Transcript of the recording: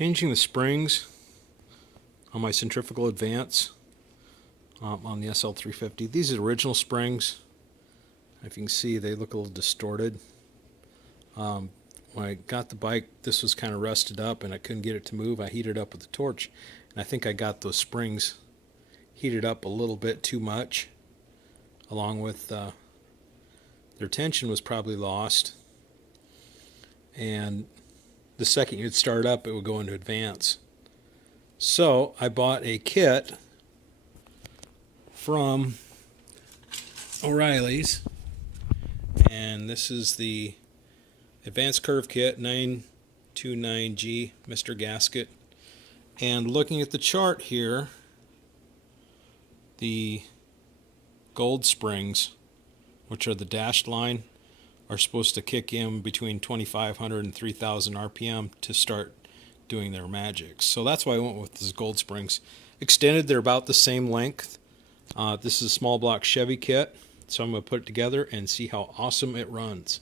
Changing the springs on my centrifugal advance on the SL350. These are original springs. If you can see, they look a little distorted. When I got the bike, this was kind of rusted up and I couldn't get it to move. I heated it up with a torch, and I think I got those springs heated up a little bit too much, along with their tension was probably lost, and the second you'd start up, it would go into advance. So I bought a kit from O'Reilly's, and this is the Advanced Curve Kit 929G Mr. Gasket. And looking at the chart here, the gold springs, which are the dashed line, are supposed to kick in between 2,500 and 3,000 RPM to start doing their magic. So that's why I went with these gold springs. Extended, they're about the same length. This is a small block Chevy kit, so I'm going to put it together and see how awesome it runs.